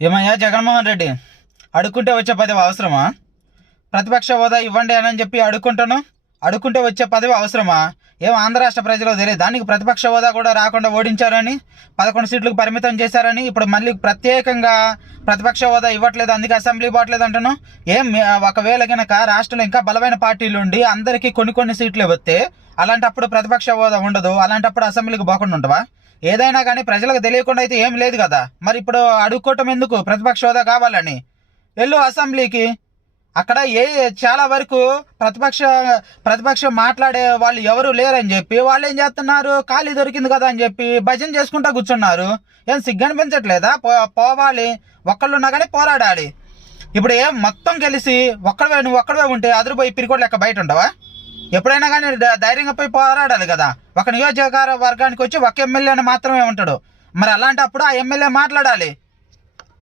ఏమయ్యా జగన్మోహన్ రెడ్డి, అడుక్కుంటే వచ్చే పదవి అవసరమా? ప్రతిపక్ష హోదా ఇవ్వండి అని చెప్పి అడుక్కుంటే వచ్చే పదవి అవసరమా? ఏం ఆంధ్ర రాష్ట్ర ప్రజలకు తెలియదు దానికి ప్రతిపక్ష హోదా కూడా రాకుండా ఓడించారని, 11 సీట్లకు పరిమితం చేశారని, ఇప్పుడు మళ్ళీ ప్రత్యేకంగా ప్రతిపక్ష హోదా ఇవ్వట్లేదు, అందుకే అసెంబ్లీ పోవట్లేదు అంటాను. ఏం ఒకవేళ కనుక రాష్ట్రంలో ఇంకా బలమైన పార్టీలు ఉండి అందరికీ కొన్ని సీట్లు వస్తే అలాంటప్పుడు ప్రతిపక్ష హోదా ఉండదు, అలాంటప్పుడు అసెంబ్లీకి పోకుండా ఉండవా? ఏదైనా కానీ ప్రజలకు తెలియకుండా అయితే ఏం లేదు కదా. మరి ఇప్పుడు అడుక్కోవటం ఎందుకు? ప్రతిపక్ష హోదా కావాలని వెళ్ళు అసెంబ్లీకి. అక్కడ చాలా వరకు ప్రతిపక్షం మాట్లాడే వాళ్ళు ఎవరు లేరని చెప్పి వాళ్ళు ఏం చేస్తున్నారు, ఖాళీ దొరికింది కదా అని చెప్పి భజన చేసుకుంటా కూర్చున్నారు. ఏం సిగ్గనిపించట్లేదా? పోవాలి, ఒక్కళ్ళున్నా కానీ పోరాడాలి. ఇప్పుడు ఏం మొత్తం కలిసి నువ్వు ఒక్కడవే ఉంటే అదురుపోయి పిరికోడు లెక్క బయట ఉండవా? ఎప్పుడైనా కానీ ధైర్యంగా పోయి పోరాడాలి కదా. ఒక నియోజకవర్గానికి వచ్చి ఒక ఎమ్మెల్యేని మాత్రమే ఉంటాడు. మరి అలాంటప్పుడు ఆ ఎమ్మెల్యే మాట్లాడాలి.